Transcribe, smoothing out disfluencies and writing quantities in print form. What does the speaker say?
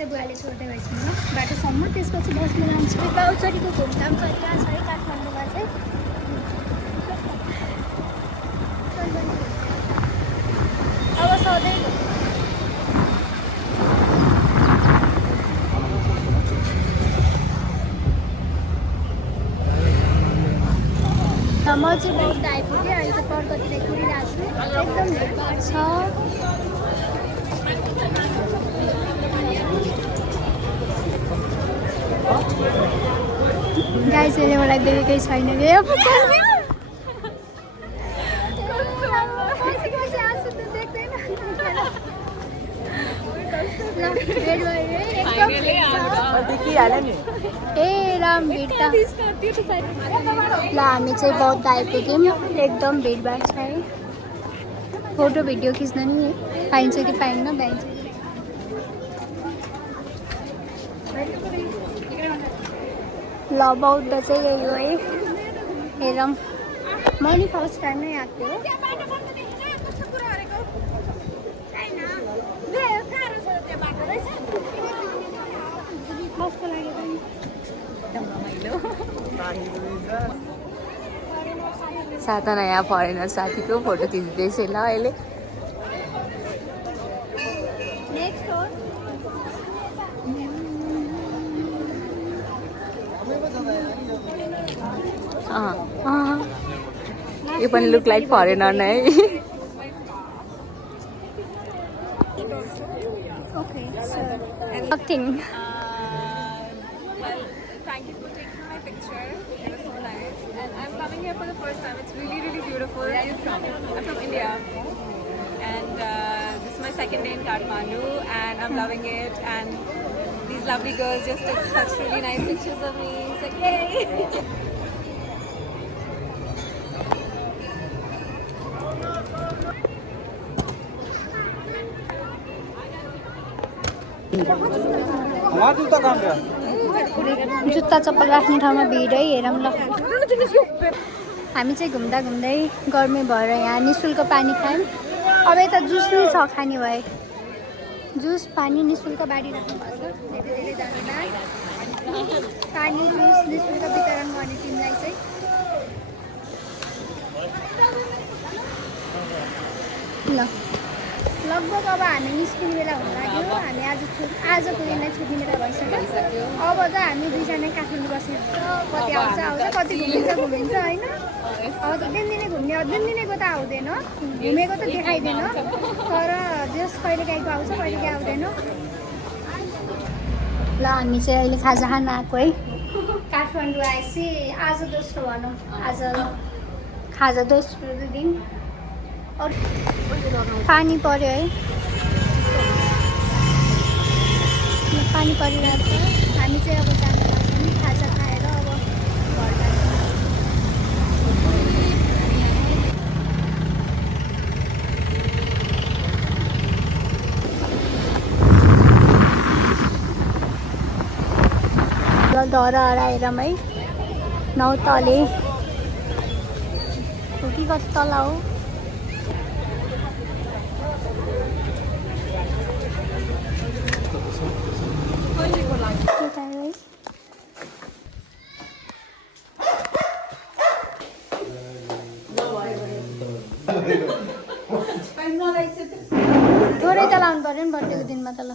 चाहिँ बुवाले छोड्दै भएछौँ ल बाटोसम्म त्यसपछि बसमा जान्छु बाउचरीको घुमघाम चलिरहेको छ है काठमाडौँमा चाहिँ अब सधैँ म चाहिँ बहुत आइपुगेँ अहिले चाहिँ पर्कतिर कुरिरहेको छु एकदम भिडभाड छ गाइजले मलाई देखेकै छैन ए राम भिड त ल हामी चाहिँ बौद्ध आइपुग्यौँ एकदम भिडभाड छ है फोटो भिडियो खिच्न नि पाइन्छ कि पाइन्न पाइन्छ ल बौद्ध चाहिँ यही हो है हेरौँ म नि फर्स्ट टाइम नै आएको थियो कस्तो लाग्यो पनि साथमा यहाँ फरेनर साथीको फोटो खिच्दैछ ल अहिले यो पनि लुक लाइक फरेनर नै Okay, so nothing. Well, thank you for taking my picture. It was so nice. And I'm coming here for the first time. It's really, really beautiful. Where are you from? I'm from India. And this is my second day in Kathmandu. And I'm loving it. And these lovely girls just took such really nice pictures of me. It's like, yay! जुत्ता चप्पल राख्ने ठाउँमा भिड है हेरौँ ल हामी चाहिँ घुम्दा घुम्दै गर्मी भएर यहाँ निःशुल्क पानी खायौँ अब यता जुस नै छ खाने भए जुस पानी निःशुल्क बाँडिराख्नुपर्छ धेरै धेरै जनालाई पानी जुस निःशुल्क वितरण गर्ने टिमलाई चाहिँ ल लगभग अब हामी निस्किने बेला हुन लाग्यो हामी आजको दिनलाई छुट्ने बेला भइसक्यो अब त हामी दुईजना काठमाडौँ बस्ने कति आउँछ कति घुमिन्छ होइन अब त दिनदिनै घुम्ने दिनदिनैको त आउँदैन घुमेको त देखाइँदैन तर जस कहिलेकाहीँको आउँछ कहिलेकाहीँ आउँदैन ल हामी चाहिँ अहिले खाजा खान आएको है काठमाडौँ आएपछि आज दोस्रो भनौँ आज खाजा दोस्रो दिन पानी पर्यो है पानी परिरहेको छ हामी चाहिँ अब जान लाग्छौँ खाजा खाएर अब घर जान्छौँ डरा हराएर है नौतले हो कि कति तल हो थोरै त लाउनु पर्यो नि बर्थडेको दिनमा त ल